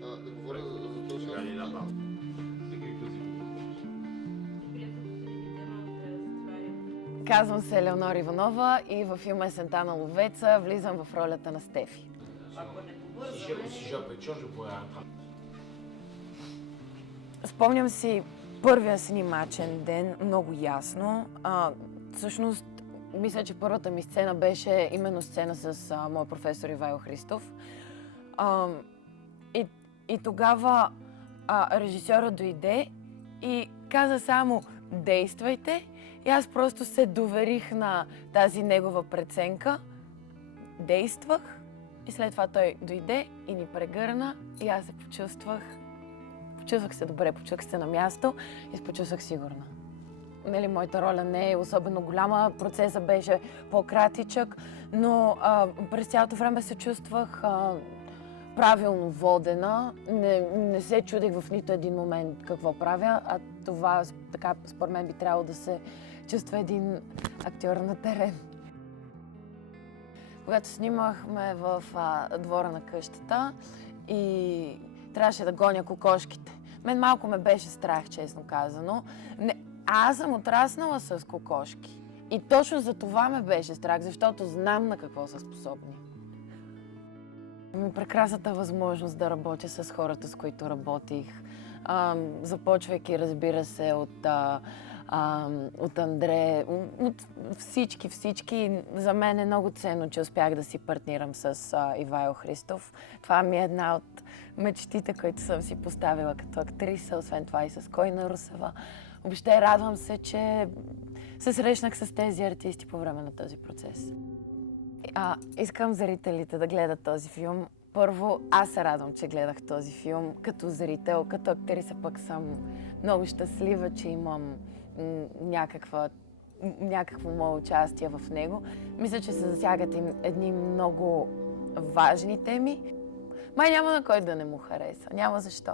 Да говоря за този филм. Казвам се Елеонор Иванова и във филма Есента на ловеца влизам в ролята на Стефи. Спомням си първия снимачен ден много ясно. Всъщност, мисля, че първата ми сцена беше именно сцена с моя професор Ивайло Христов. И тогава режисьорът дойде и каза само действайте. И аз просто се доверих на тази негова преценка. Действах и след това той дойде и ни прегърна и аз се почувствах се добре, почувствах се на място и се почувствах сигурна. Нали, моята роля не е особено голяма, процесът беше по-кратичък, но през цялото време се чувствах правилно водена. Не се чудех в нито един момент какво правя, а това така според мен би трябвало да се чувства един актьор на терен. Когато снимахме в двора на къщата и трябваше да гоня кокошките. Мен малко ме беше страх, честно казано. Аз съм отраснала с кокошки. И точно за това ме беше страх, защото знам на какво са способни. Прекрасната възможност да работя с хората, с които работих. Започвайки, разбира се, от Андре, от всички. За мен е много ценно, че успях да си партнирам с Ивайло Христов. Това ми е една от мечтите, които съм си поставила като актриса, освен това и с Койна Русева. Въобще радвам се, че се срещнах с тези артисти по време на този процес. Искам зрителите да гледат този филм. Първо, аз се радвам, че гледах този филм като зрител, като актриса пък съм много щастлива, че имам някакво мое участие в него. Мисля, че се засягат едни много важни теми. Май няма на кой да не му хареса. Няма защо.